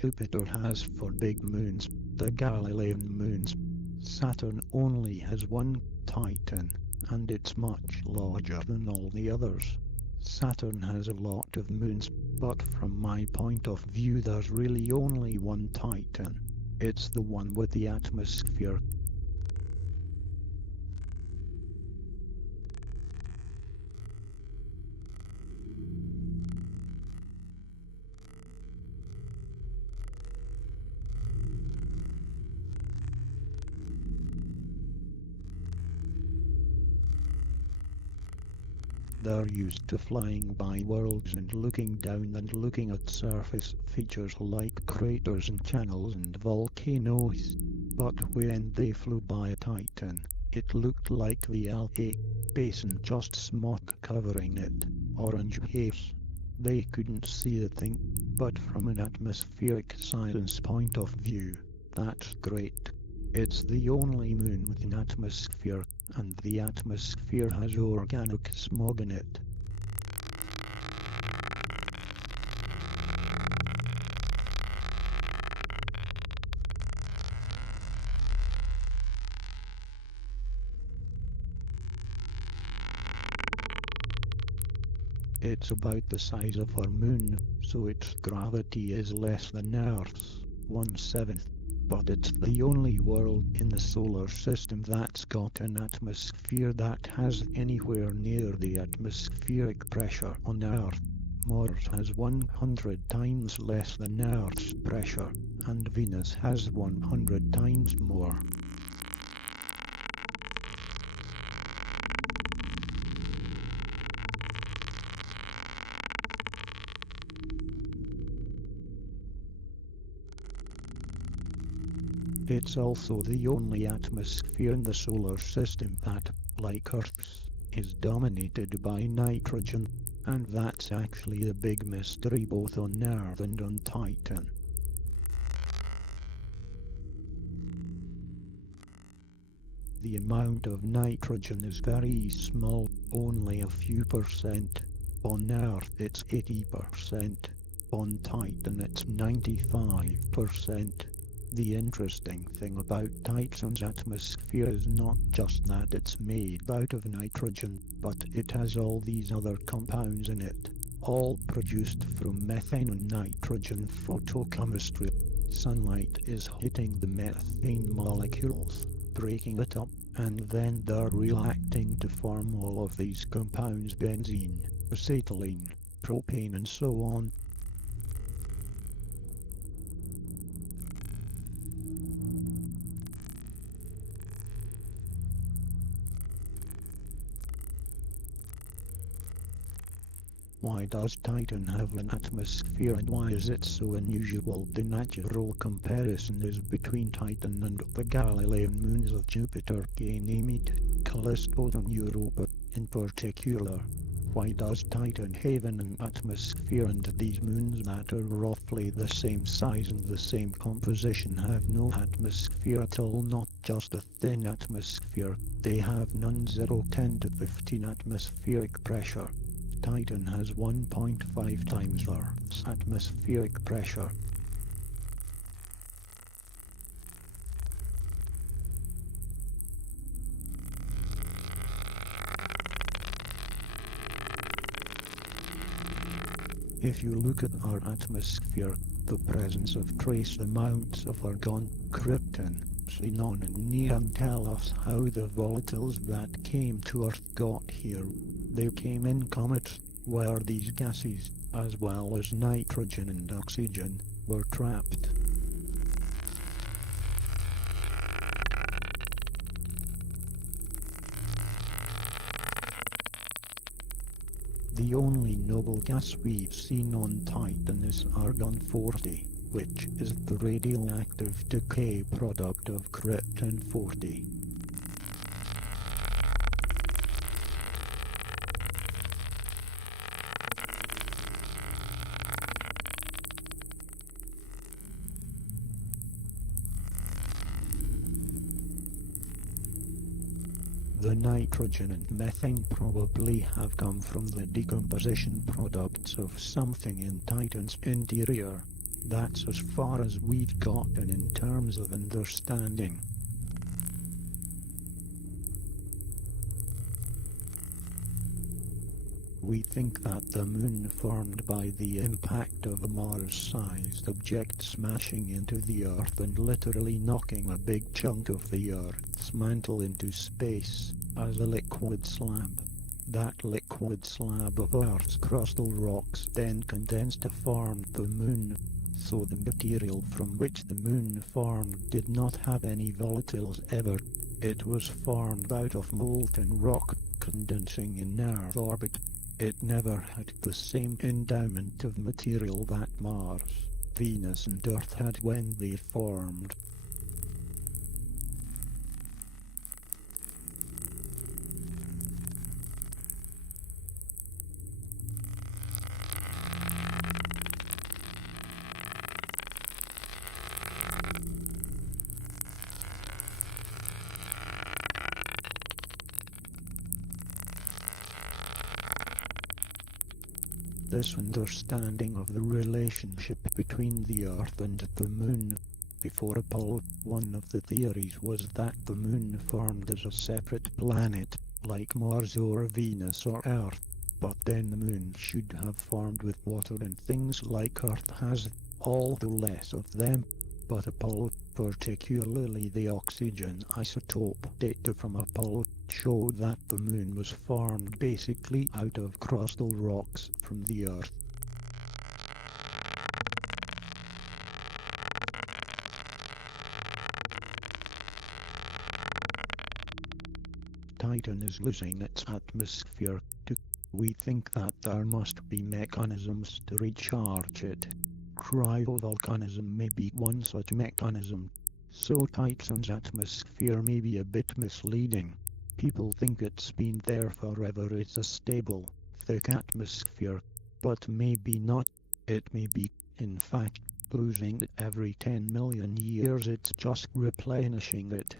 Jupiter has 4 big moons, the Galilean moons. Saturn only has one Titan, and it's much larger than all the others. Saturn has a lot of moons, but from my point of view there's really only one Titan. It's the one with the atmosphere. They're used to flying by worlds and looking down and looking at surface features like craters and channels and volcanoes. But when they flew by Titan, it looked like the LA basin, just smog covering it, orange haze. They couldn't see a thing, but from an atmospheric science point of view, that's great. It's the only moon with an atmosphere, and the atmosphere has organic smog in it. It's about the size of our moon, so its gravity is less than Earth's, 1/7. But it's the only world in the solar system that's got an atmosphere that has anywhere near the atmospheric pressure on Earth. Mars has 100 times less than Earth's pressure, and Venus has 100 times more. It's also the only atmosphere in the solar system that, like Earth's, is dominated by nitrogen, and that's actually the big mystery both on Earth and on Titan. The amount of nitrogen is very small, only a few percent. On Earth it's 80%, on Titan it's 95%. The interesting thing about Titan's atmosphere is not just that it's made out of nitrogen, but it has all these other compounds in it, all produced from methane and nitrogen photochemistry. Sunlight is hitting the methane molecules, breaking it up, and then they're reacting to form all of these compounds: benzene, acetylene, propane, and so on. Why does Titan have an atmosphere, and why is it so unusual? The natural comparison is between Titan and the Galilean moons of Jupiter, Ganymede, Callisto and Europa in particular. Why does Titan have an atmosphere and these moons that are roughly the same size and the same composition have no atmosphere at all? Not just a thin atmosphere, they have none. 0, 10 to 15 atmospheric pressure. Titan has 1.5 times Earth's atmospheric pressure. If you look at our atmosphere, the presence of trace amounts of argon, krypton, xenon and neon tell us how the volatiles that came to Earth got here. They came in comets, where these gases, as well as nitrogen and oxygen, were trapped. The only noble gas we've seen on Titan is argon-40, which is the radioactive decay product of krypton-40. The nitrogen and methane probably have come from the decomposition products of something in Titan's interior. That's as far as we've gotten in terms of understanding. We think that the moon formed by the impact of a Mars-sized object smashing into the Earth and literally knocking a big chunk of the Earth's mantle into space as a liquid slab. That liquid slab of Earth's crustal rocks then condensed to form the moon, so the material from which the moon formed did not have any volatiles ever. It was formed out of molten rock, condensing in Earth orbit. It never had the same endowment of material that Mars, Venus and Earth had when they formed. This understanding of the relationship between the Earth and the Moon. Before Apollo, one of the theories was that the Moon formed as a separate planet, like Mars or Venus or Earth, but then the Moon should have formed with water and things like Earth has, although less of them. But Apollo, particularly the oxygen isotope data from Apollo, showed that the Moon was formed basically out of crustal rocks from the Earth. Titan is losing its atmosphere too. We think that there must be mechanisms to recharge it. Cryovolcanism may be one such mechanism. So Titan's atmosphere may be a bit misleading. People think it's been there forever. It's a stable, thick atmosphere, but maybe not. It may be, in fact, losing it every 10 million years. It's just replenishing it.